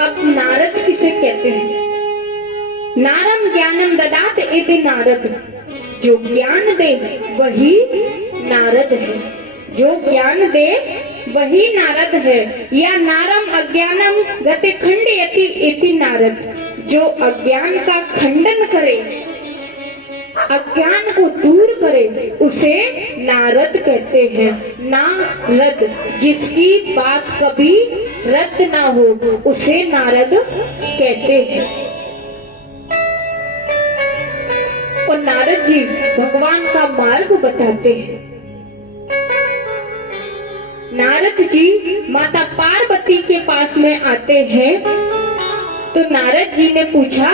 अब नारद किसे कहते हैं? नारम ज्ञानम ददात इति नारद, जो ज्ञान दे वही नारद है, जो ज्ञान दे वही नारद है। या नारम अज्ञानम गति खंडयति इति नारद, जो अज्ञान का खंडन करे, अज्ञान को दूर करे, उसे नारद कहते हैं। नारद, जिसकी बात कभी रद्द ना हो, उसे नारद कहते हैं। और नारद जी भगवान का मार्ग बताते हैं। नारद जी माता पार्वती के पास में आते हैं तो नारद जी ने पूछा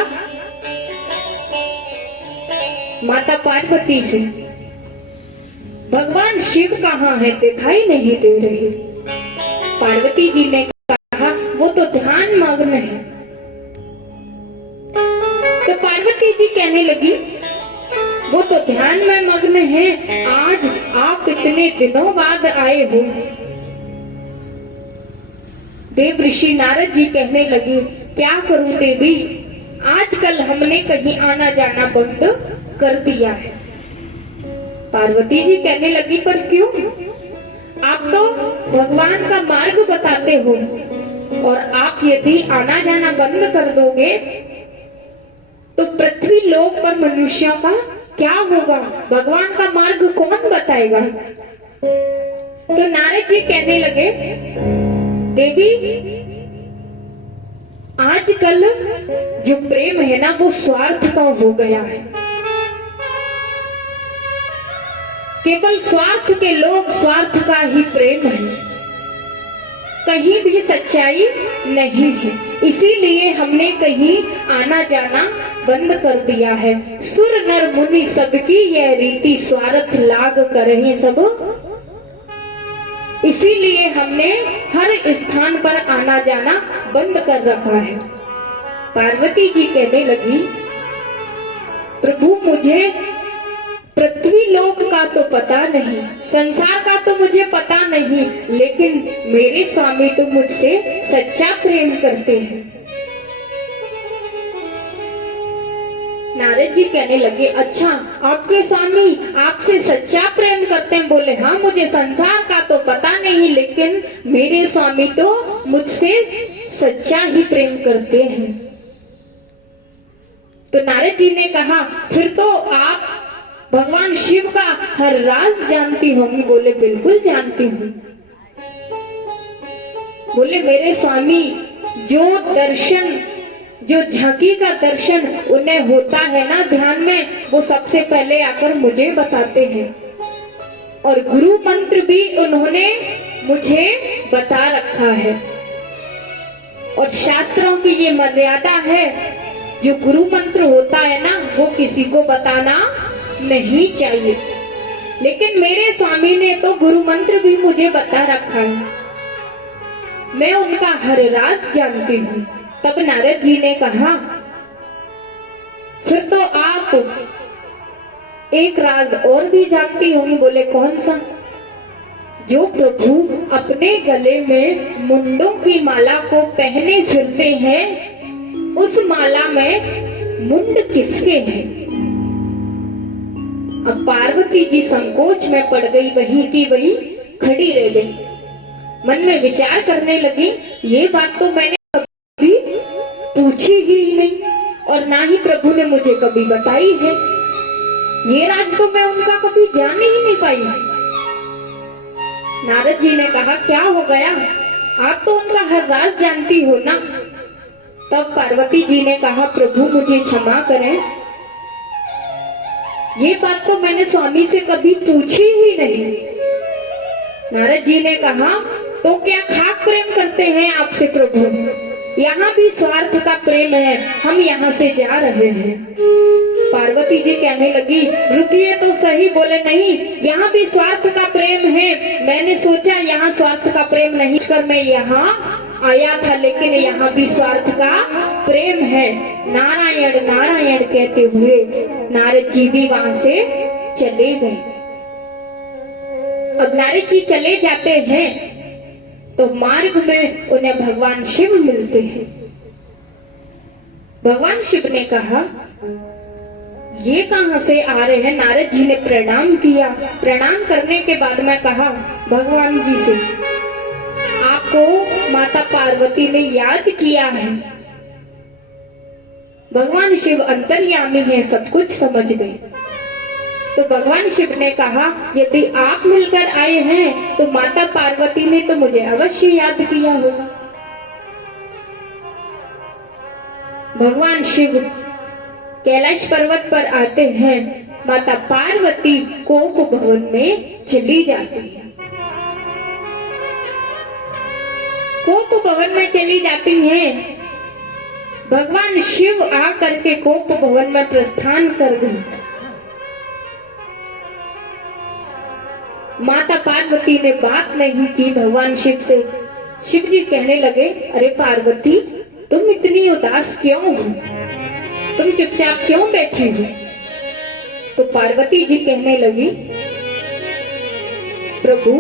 माता पार्वती से, भगवान शिव कहाँ है, दिखाई नहीं दे रहे। पार्वती जी ने कहा वो तो ध्यान मग्न है। तो पार्वती जी कहने लगी वो तो ध्यान में मग्न है, आज आप इतने दिनों बाद आए हो। देव ऋषि नारद जी कहने लगे क्या करूं देवी, आजकल हमने कहीं आना जाना बंद कर दिया है। पार्वती जी कहने लगी पर क्यों? आप तो भगवान का मार्ग बताते हो और आप यदि आना जाना बंद कर दोगे तो पृथ्वी लोक पर मनुष्यों का क्या होगा, भगवान का मार्ग कौन बताएगा? तो नारद जी कहने लगे देवी, आजकल जो प्रेम है ना वो स्वार्थ का हो गया है। केवल स्वार्थ के लोग, स्वार्थ का ही प्रेम है, कहीं भी सच्चाई नहीं है। इसीलिए हमने कहीं आना जाना बंद कर दिया है। सुर नर मुनि सबकी यह रीति, स्वार्थ लाग करही सब। इसीलिए हमने हर स्थान पर आना जाना बंद कर रखा है। पार्वती जी कहने लगी प्रभु मुझे पृथ्वी लोक का तो पता नहीं, संसार का तो मुझे पता नहीं, लेकिन मेरे स्वामी तो मुझसे सच्चा प्रेम करते हैं। नारद जी कहने लगे अच्छा आपके स्वामी आपसे सच्चा प्रेम करते हैं? बोले हाँ, मुझे संसार का तो पता नहीं, लेकिन मेरे स्वामी तो मुझसे सच्चा ही प्रेम करते हैं। तो नारद जी ने कहा फिर तो आप भगवान शिव का हर राज जानती होंगी। बोले बिल्कुल जानती हूँ। बोले मेरे स्वामी जो दर्शन, जो झांकी का दर्शन उन्हें होता है ना ध्यान में, वो सबसे पहले आकर मुझे बताते हैं और गुरु मंत्र भी उन्होंने मुझे बता रखा है। और शास्त्रों की ये मर्यादा है, जो गुरु मंत्र होता है ना वो किसी को बताना नहीं चाहिए, लेकिन मेरे स्वामी ने तो गुरु मंत्र भी मुझे बता रखा है, मैं उनका हर राज जानती हूँ। तब नारद जी ने कहा फिर तो आप एक राज और भी जानती होंगी। बोले कौन सा? जो प्रभु अपने गले में मुंडों की माला को पहने फिरते हैं, उस माला में मुंड किसके हैं? अब पार्वती जी संकोच में पड़ गई, वहीं की वहीं खड़ी रह गई। मन में विचार करने लगी ये बात तो मैंने कभी पूछी ही नहीं और ना ही प्रभु ने मुझे कभी बताई है। ये राज तो मैं उनका कभी जान ही नहीं पाई। नारद जी ने कहा क्या हो गया, आप तो उनका हर राज जानती हो ना। तब पार्वती जी ने कहा प्रभु मुझे क्षमा करें, ये बात तो मैंने स्वामी से कभी पूछी ही नहीं। नारद जी ने कहा तो क्या खाक प्रेम करते हैं आपसे प्रभु? यहाँ भी स्वार्थ का प्रेम है, हम यहाँ से जा रहे हैं। पार्वती जी कहने लगी रुकिए तो सही। बोले नहीं, यहाँ भी स्वार्थ का प्रेम है। मैंने सोचा यहाँ स्वार्थ का प्रेम नहीं कर मैं यहाँ आया था, लेकिन यहाँ भी स्वार्थ का प्रेम है। नारायण नारायण कहते हुए नारद जी भी वहां से चले गए। अब नारद जी चले जाते हैं तो मार्ग में उन्हें भगवान शिव मिलते हैं। भगवान शिव ने कहा, ये कहां से आ रहे हैं? नारद जी ने प्रणाम किया। प्रणाम करने के बाद मैं कहा भगवान जी से, आपको माता पार्वती ने याद किया है। भगवान शिव अंतर्यामी है, सब कुछ समझ गए। तो भगवान शिव ने कहा, यदि आप मिलकर आए हैं तो माता पार्वती ने तो मुझे अवश्य याद किया होगा। भगवान शिव कैलाश पर्वत पर आते हैं, माता पार्वती कोप भवन में चली जाती है। कोप भवन में चली जाती हैं। भगवान शिव आकर के कोप भवन में प्रस्थान कर गए। माता पार्वती ने बात नहीं की भगवान शिव से। शिव जी कहने लगे, अरे पार्वती, तुम इतनी उदास क्यों हो? तुम चुपचाप क्यों बैठी हो? तो पार्वती जी कहने लगी, प्रभु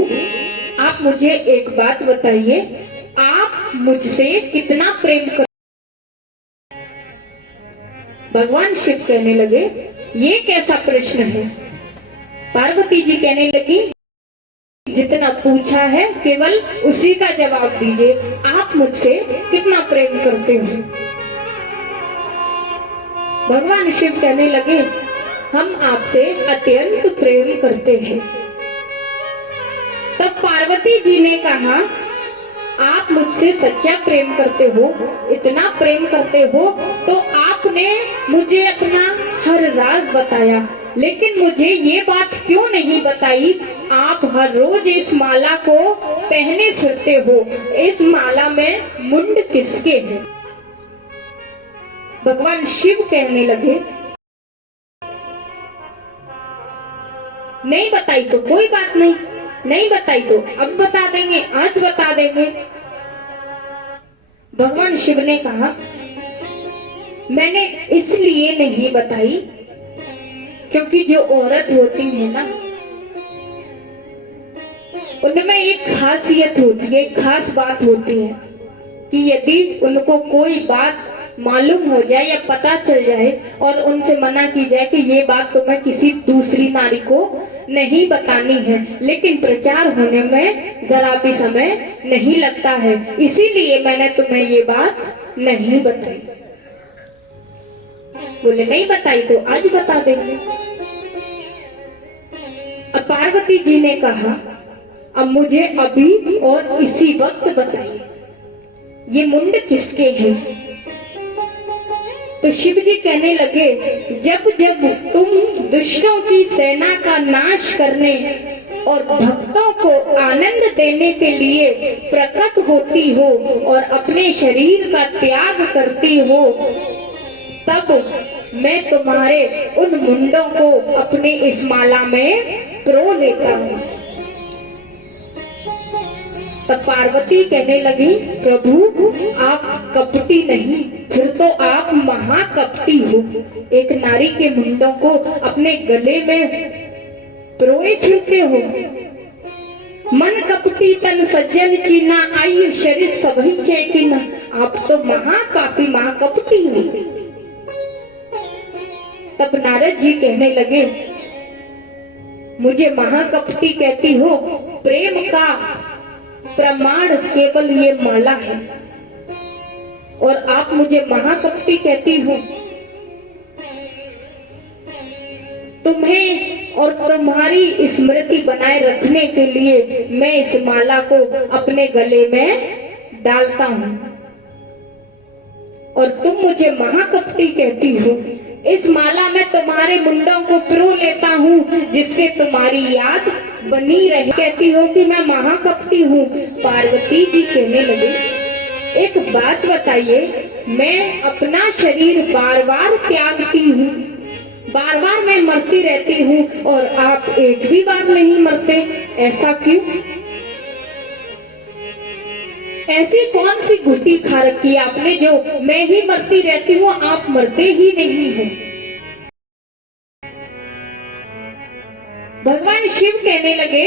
आप मुझे एक बात बताइए, आप मुझसे कितना प्रेम कर? भगवान शिव कहने लगे, ये कैसा प्रश्न है? पार्वती जी कहने लगी, जितना पूछा है केवल उसी का जवाब दीजिए, आप मुझसे कितना प्रेम करते हो? भगवान शिव कहने लगे, हम आपसे अत्यंत प्रेम करते हैं। तब पार्वती जी ने कहा, आप मुझसे सच्चा प्रेम करते हो, इतना प्रेम करते हो तो आपने मुझे अपना हर राज बताया, लेकिन मुझे ये बात क्यों नहीं बताई, आप हर रोज इस माला को पहने फिरते हो, इस माला में मुंड किसके है? भगवान शिव कहने लगे, नहीं बताई तो कोई बात नहीं, नहीं बताई तो अब बता देंगे, आज बता देंगे। भगवान शिव ने कहा, मैंने इसलिए नहीं बताई क्योंकि जो औरत होती है ना, उनमें एक खासियत होती है, एक खास बात होती है कि यदि उनको कोई बात मालूम हो जाए या पता चल जाए और उनसे मना की जाए कि ये बात तुम्हें किसी दूसरी नारी को नहीं बतानी है, लेकिन प्रचार होने में जरा भी समय नहीं लगता है, इसीलिए मैंने तुम्हें ये बात नहीं बताई। बोले नहीं बताई तो आज बता देंगे। अब पार्वती जी ने कहा, अब मुझे अभी और इसी वक्त बताइए, ये मुंड किसके हैं? तो शिव जी कहने लगे, जब जब तुम दुष्टों की सेना का नाश करने और भक्तों को आनंद देने के लिए प्रकट होती हो और अपने शरीर का त्याग करती हो, तब मैं तुम्हारे उन मुंडों को अपने इस माला में प्रो लेता हूँ। तब पार्वती कहने लगी, प्रभु आप कपटी नहीं, फिर तो आप महाकपटी हो। एक नारी के मुंडों को अपने गले में प्रोए फिरते हो। मन कपटी तन सज्जन चीना, आयु शरीर सभी चैकिना, आप तो महापापी महाकपटी हो। तब नारद जी कहने लगे, मुझे महाकपटी कहती हो, प्रेम का प्रमाण केवल ये माला है और आप मुझे महाकपटी कहती हो। तुम्हें और तुम्हारी स्मृति बनाए रखने के लिए मैं इस माला को अपने गले में डालता हूँ और तुम मुझे महाकपटी कहती हो। इस माला में तुम्हारे मुंडों को पिरो लेता हूँ जिससे तुम्हारी याद बनी रहे। कहती हो कि मैं महाकपटी हूँ। पार्वती जी कहने लगे, एक बात बताइए, मैं अपना शरीर बार बार त्यागती हूँ, बार बार मैं मरती रहती हूँ और आप एक भी बार नहीं मरते, ऐसा क्यों? ऐसी कौन सी घुटी खा रखी है आपने जो मैं ही मरती रहती हूँ, आप मरते ही नहीं हो? भगवान शिव कहने लगे,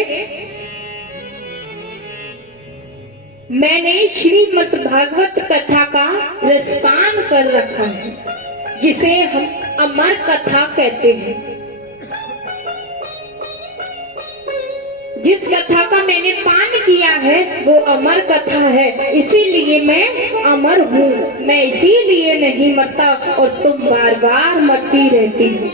मैंने श्रीमद् भागवत कथा का रसपान कर रखा है। जिसे हम अमर कथा कहते हैं। जिस कथा का मैंने पान किया है वो अमर कथा है, इसीलिए मैं अमर हूँ। मैं इसीलिए नहीं मरता और तुम बार बार मरती रहती हो।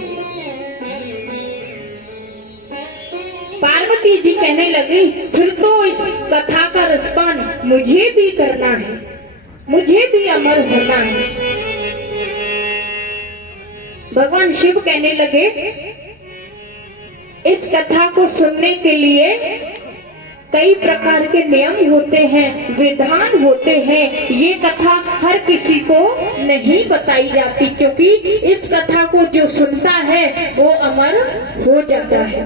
पार्वती जी कहने लगी, फिर तो इस कथा का रसपान मुझे भी करना है, मुझे भी अमर होना है। भगवान शिव कहने लगे, इस कथा को सुनने के लिए कई प्रकार के नियम होते हैं, विधान होते हैं। ये कथा हर किसी को नहीं बताई जाती, क्योंकि इस कथा को जो सुनता है वो अमर हो जाता है।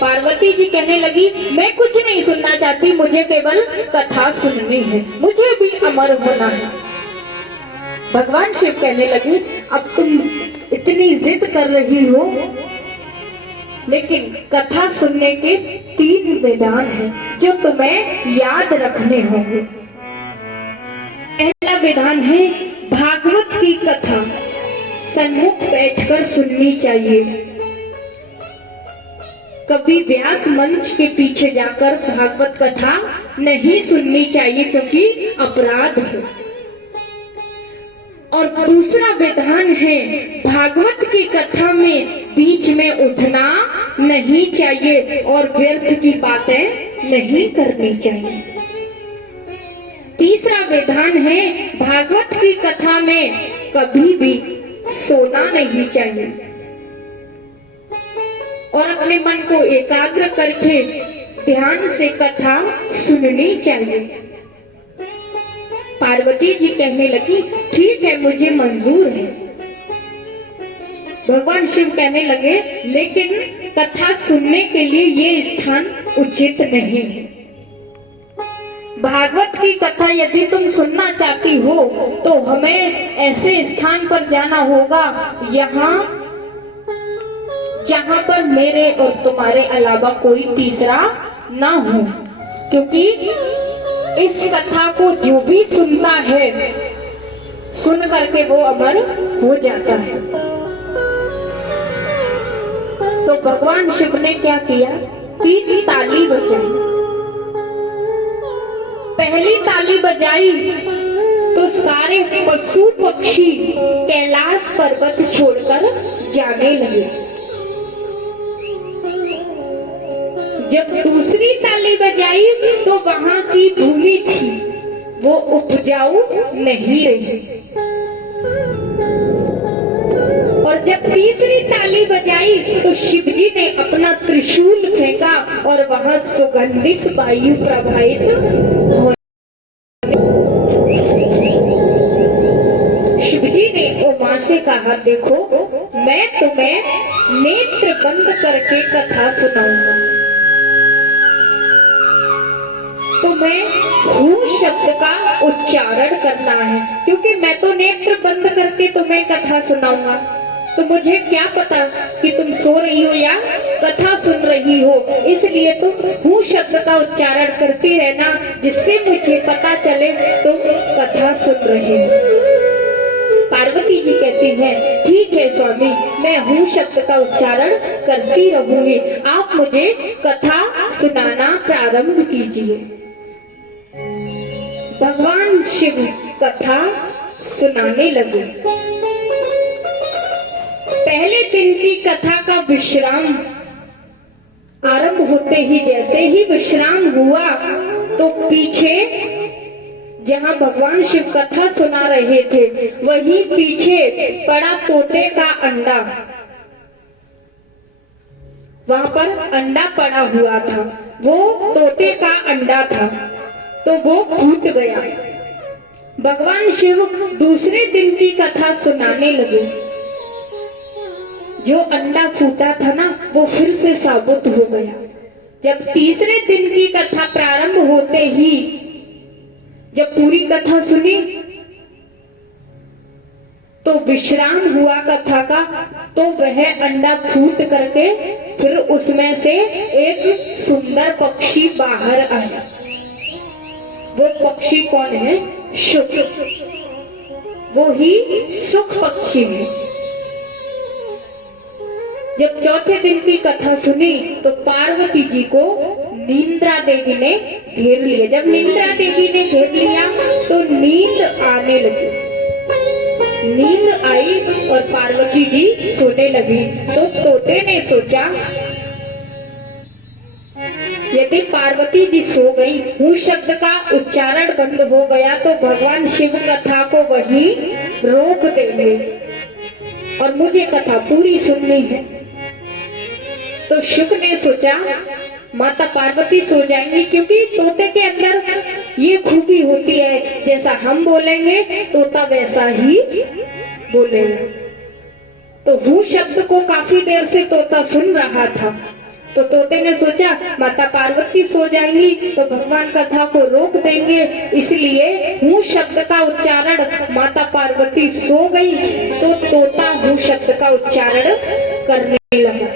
पार्वती जी कहने लगी, मैं कुछ नहीं सुनना चाहती, मुझे केवल कथा सुननी है, मुझे भी अमर होना है। भगवान शिव कहने लगे, अब तुम इतनी जिद कर रही हो, लेकिन कथा सुनने के 3 विधान हैं जो तुम्हें याद रखने होंगे। पहला विधान है, भागवत की कथा सन्मुख बैठकर सुननी चाहिए। कभी व्यास मंच के पीछे जाकर भागवत कथा नहीं सुननी चाहिए, क्योंकि अपराध है। और दूसरा विधान है, भागवत की कथा में बीच में उठना नहीं चाहिए और व्यर्थ की बातें नहीं करनी चाहिए। तीसरा विधान है, भागवत की कथा में कभी भी सोना नहीं चाहिए और अपने मन को एकाग्र करके ध्यान से कथा सुननी चाहिए। पार्वती जी कहने लगी, ठीक है, मुझे मंजूर है। भगवान शिव कहने लगे, लेकिन कथा सुनने के लिए ये स्थान उचित नहीं है। भागवत की कथा यदि तुम सुनना चाहती हो तो हमें ऐसे स्थान पर जाना होगा जहाँ पर मेरे और तुम्हारे अलावा कोई तीसरा ना हो, क्योंकि इस कथा को जो भी सुनता है सुन करके वो अमर हो जाता है। तो भगवान शिव ने क्या किया, 3 ताली बजाई। पहली ताली बजाई तो सारे पशु पक्षी कैलाश पर्वत छोड़कर जाने लगे। जब दूसरी ताली बजाई तो वहां की भूमि थी वो उपजाऊ नहीं रही। और जब तीसरी ताली बजाई तो शिवजी ने अपना त्रिशूल फेंका और वहां सुगंधित वायु प्रवाहित हो। शिवजी ने उमा से कहा, देखो मैं तुम्हें नेत्र बंद करके कथा सुनाऊंगा। तुम्हें हूँ शब्द का उच्चारण करना है, क्योंकि मैं तो नेत्र बंद करके तुम्हें कथा सुनाऊंगा। तो मुझे क्या पता कि तुम सो रही हो या कथा सुन रही हो, इसलिए तुम हूँ शब्द का उच्चारण करती रहना, जिससे मुझे पता चले तुम कथा सुन रही हो। पार्वती जी कहती है, ठीक है स्वामी, मैं हूँ शब्द का उच्चारण करती रहूंगी, आप मुझे कथा सुनाना प्रारंभ कीजिए। भगवान शिव कथा सुनाने लगे। पहले दिन की कथा का विश्राम आरंभ होते ही जैसे ही विश्राम हुआ तो पीछे जहाँ भगवान शिव कथा सुना रहे थे वहीं पीछे पड़ा तोते का अंडा, वहां पर अंडा पड़ा हुआ था, वो तोते का अंडा था, तो वो फूट गया। भगवान शिव दूसरे दिन की कथा सुनाने लगे। जो अंडा फूटा था ना वो फिर से साबुत हो गया। जब तीसरे दिन की कथा प्रारंभ होते ही जब पूरी कथा सुनी तो विश्राम हुआ कथा का, तो वह अंडा फूट करके फिर उसमें से एक सुंदर पक्षी बाहर आया। वो पक्षी कौन है? शुक। वो ही सुख पक्षी है। जब चौथे दिन की कथा सुनी तो पार्वती जी को निंद्रा देवी ने घेर लिया। जब निंद्रा देवी ने घेर लिया तो नींद आने लगी। नींद आई और पार्वती जी सोने लगी। तो तोते ने सोचा यदि पार्वती जी सो गई, हूँ शब्द का उच्चारण बंद हो गया तो भगवान शिव कथा को वहीं रोक देंगे और मुझे कथा पूरी सुननी है। तो शुक ने सोचा माता पार्वती सो जाएंगी, क्योंकि तोते के अंदर ये खूबी होती है, जैसा हम बोलेंगे तोता वैसा ही बोलेगा। तो हूँ शब्द को काफी देर से तोता सुन रहा था। तो तोते ने सोचा माता पार्वती सो जाएंगी तो भगवान कथा को रोक देंगे, इसलिए हूँ शब्द का उच्चारण माता पार्वती सो गई तो तोता हूँ शब्द का उच्चारण करने लगा।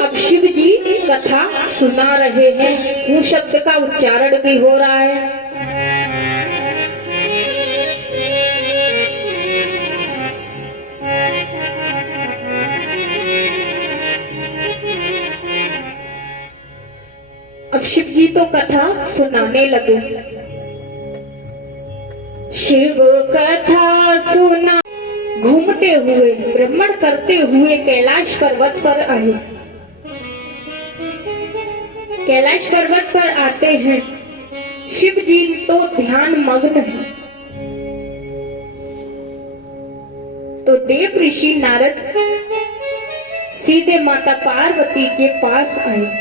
अब शिव जी कथा सुना रहे हैं, हूँ शब्द का उच्चारण भी हो रहा है। अब शिव जी तो कथा सुनाने लगे। शिव कथा सुना घूमते हुए भ्रमण करते हुए कैलाश पर्वत पर आए। कैलाश पर्वत पर आते हैं, शिव जी तो ध्यान मग्न है। तो देव ऋषि नारद सीधे माता पार्वती के पास आए।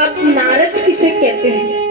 अब नारद किसे कहते हैं?